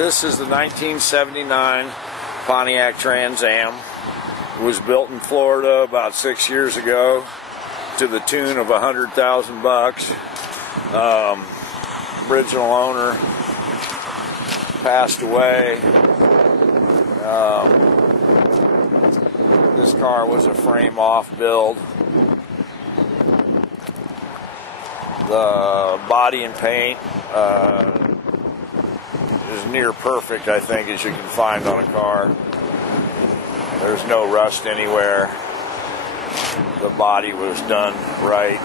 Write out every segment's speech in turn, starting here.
This is the 1979 Pontiac Trans Am. It was built in Florida about 6 years ago to the tune of $100,000. Original owner passed away. This car was a frame-off build. The body and paint is near perfect, I think, as you can find on a car. There's no rust anywhere. The body was done right.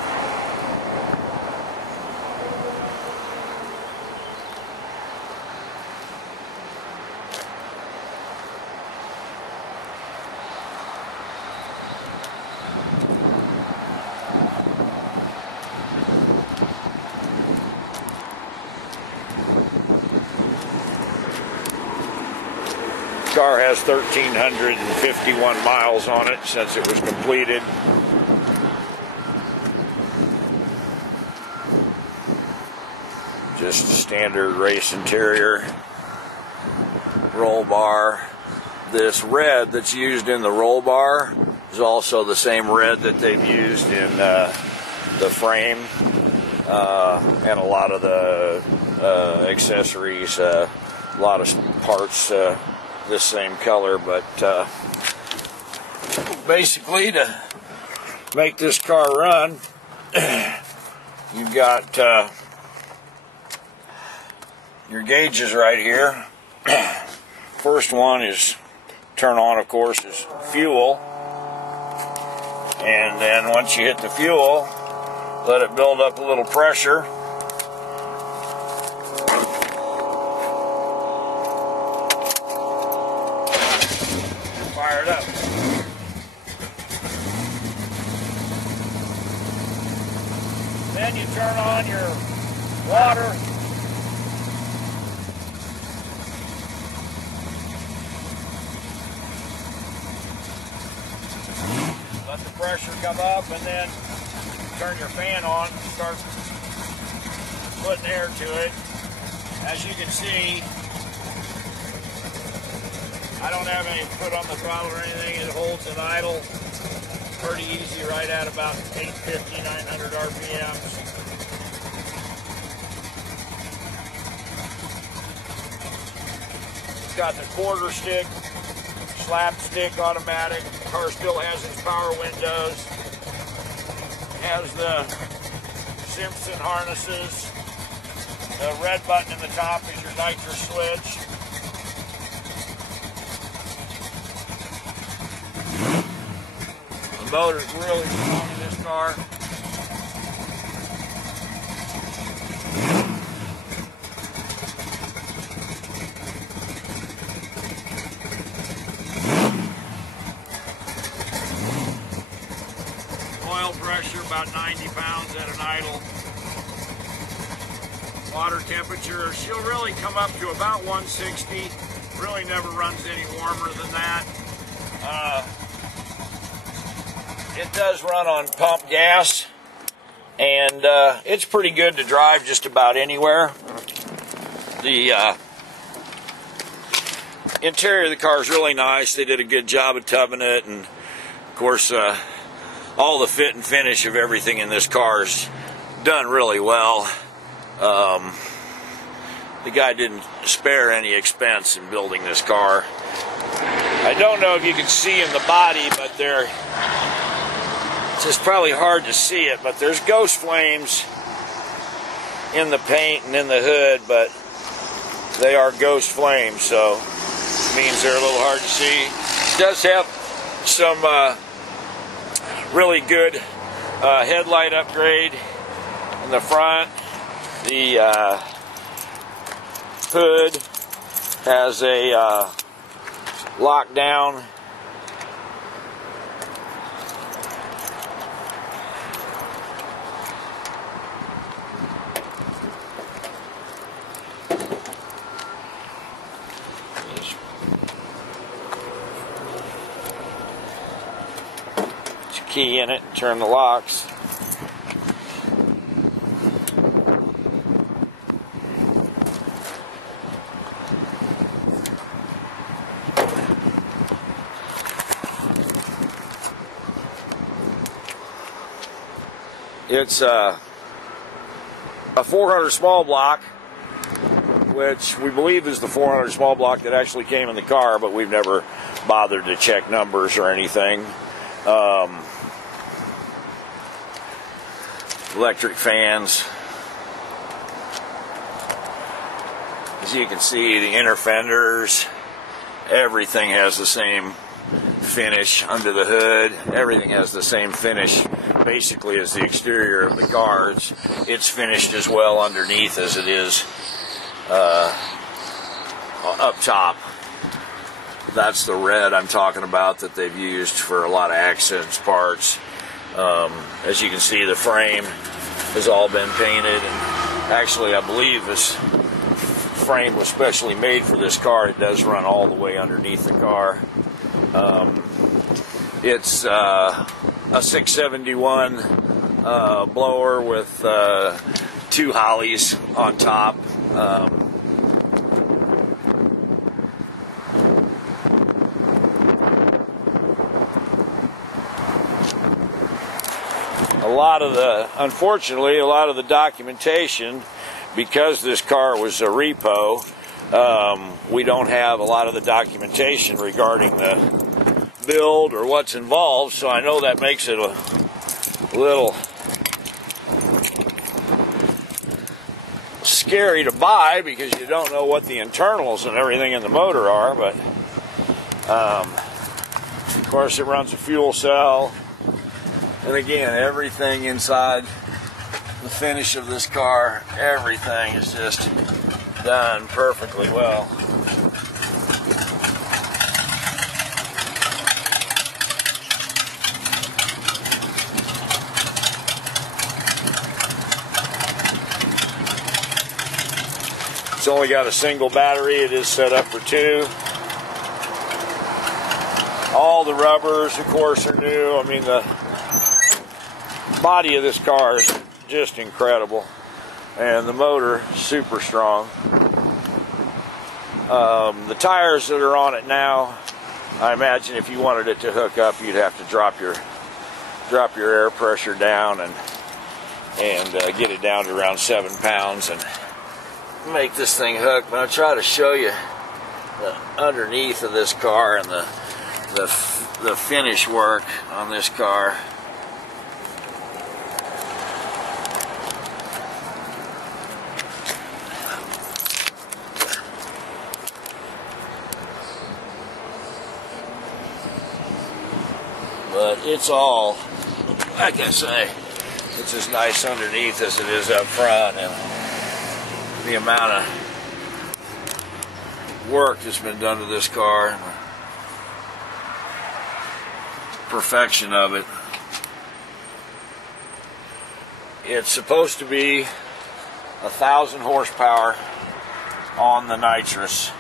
The car has 1,351 miles on it since it was completed. Just a standard race interior. Roll bar. This red that's used in the roll bar is also the same red that they've used in the frame and a lot of the accessories. A lot of parts this same color, but basically to make this car run, you've got your gauges right here. First one is turn on, of course, is fuel, and then once you hit the fuel, let it build up a little pressure. Fire it up. Then you turn on your water. Let the pressure come up, and then turn your fan on and start putting air to it. As you can see, I don't have any foot on the throttle or anything. It holds it idle pretty easy, right at about 850, 900 RPMs. It's got the quarter stick, slapstick automatic. The car still has its power windows. Has the Simpson harnesses. The red button in the top is your nitrous switch. The motor's really strong in this car. Oil pressure about 90 pounds at an idle. Water temperature, she'll really come up to about 160. Really never runs any warmer than that. It does run on pump gas, and it's pretty good to drive just about anywhere. The interior of the car is really nice. They did a good job of tubbing it, and of course all the fit and finish of everything in this car is done really well. The guy didn't spare any expense in building this car. I don't know if you can see in the body, but it's just probably hard to see it, but there's ghost flames in the paint and in the hood, but they are ghost flames, so it means they're a little hard to see. It does have some really good headlight upgrade in the front. The hood has a lockdown key in it, turn the locks. It's a 400 small block, which we believe is the 400 small block that actually came in the car, but we've never bothered to check numbers or anything. Electric fans. As you can see, the inner fenders, everything has the same finish under the hood. Everything has the same finish basically as the exterior of the car. It's finished as well underneath as it is up top. That's the red I'm talking about that they've used for a lot of accents parts. As you can see, the frame has all been painted, and actually I believe this frame was specially made for this car. It does run all the way underneath the car. It's a 671 blower with 2 Hollies on top. Unfortunately, a lot of the documentation, because this car was a repo, we don't have a lot of the documentation regarding the build or what's involved, so I know that makes it a little scary to buy because you don't know what the internals and everything in the motor are, but of course it runs a fuel cell. And again, everything inside the finish of this car, everything is just done perfectly well. It's only got a single battery. It is set up for 2. All the rubbers, of course, are new. I mean, the body of this car is just incredible, and the motor super strong. The tires that are on it now, I imagine if you wanted it to hook up, you'd have to drop your air pressure down and get it down to around 7 pounds and make this thing hook. But I'll try to show you the underneath of this car and the finish work on this car. But it's all, like I say, it's as nice underneath as it is up front, and the amount of work that's been done to this car, and the perfection of it. It's supposed to be 1,000 horsepower on the nitrous.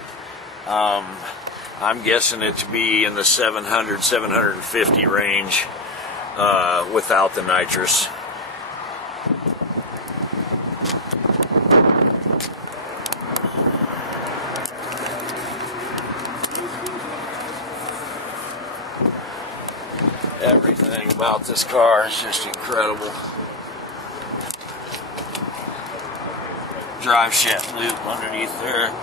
I'm guessing it to be in the 700, 750 range without the nitrous. Everything about this car is just incredible. Drive shaft loop underneath there.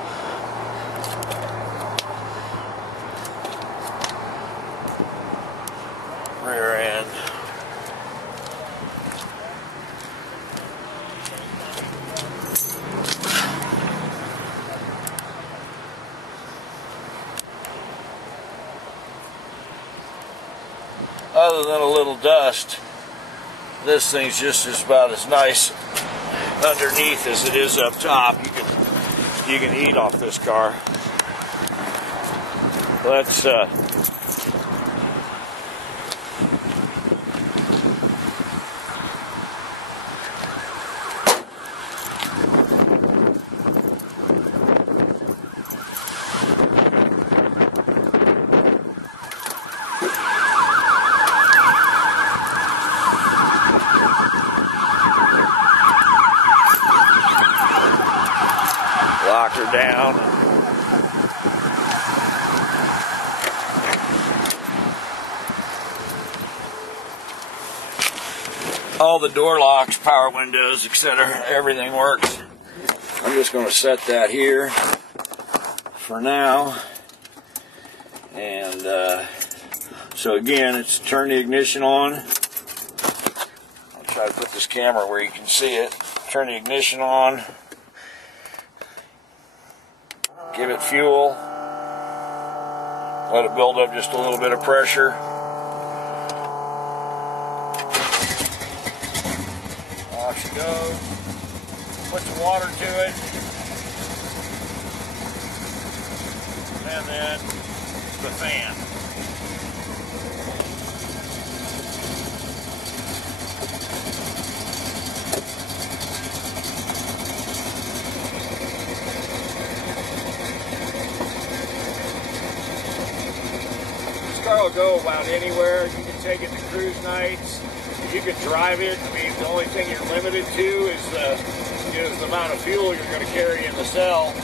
Rear end. Other than a little dust, this thing's just about as nice underneath as it is up top. You can eat off this car. Let's lock her down. All the door locks, power windows, etc. Everything works. I'm just going to set that here for now. And so again, it's turn the ignition on. I'll try to put this camera where you can see it. Turn the ignition on. Give it fuel. Let it build up just a little bit of pressure. Off she goes. Put some water to it. And then the fan. This car will go about anywhere. You can take it to cruise nights. You can drive it. I mean, the only thing you're limited to is the amount of fuel you're going to carry in the cell.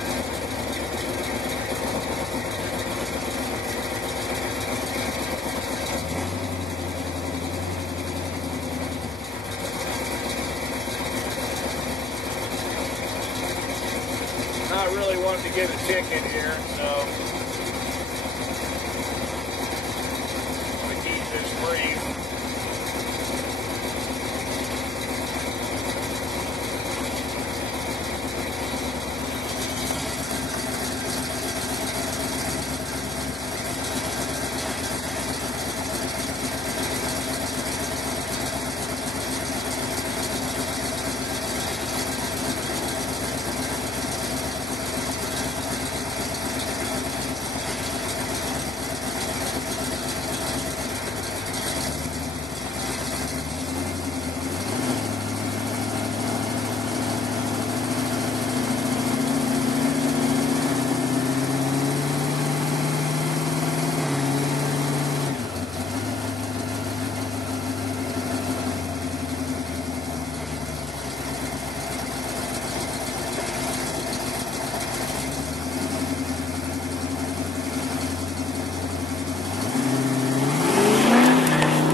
Not really wanting to get a ticket here, so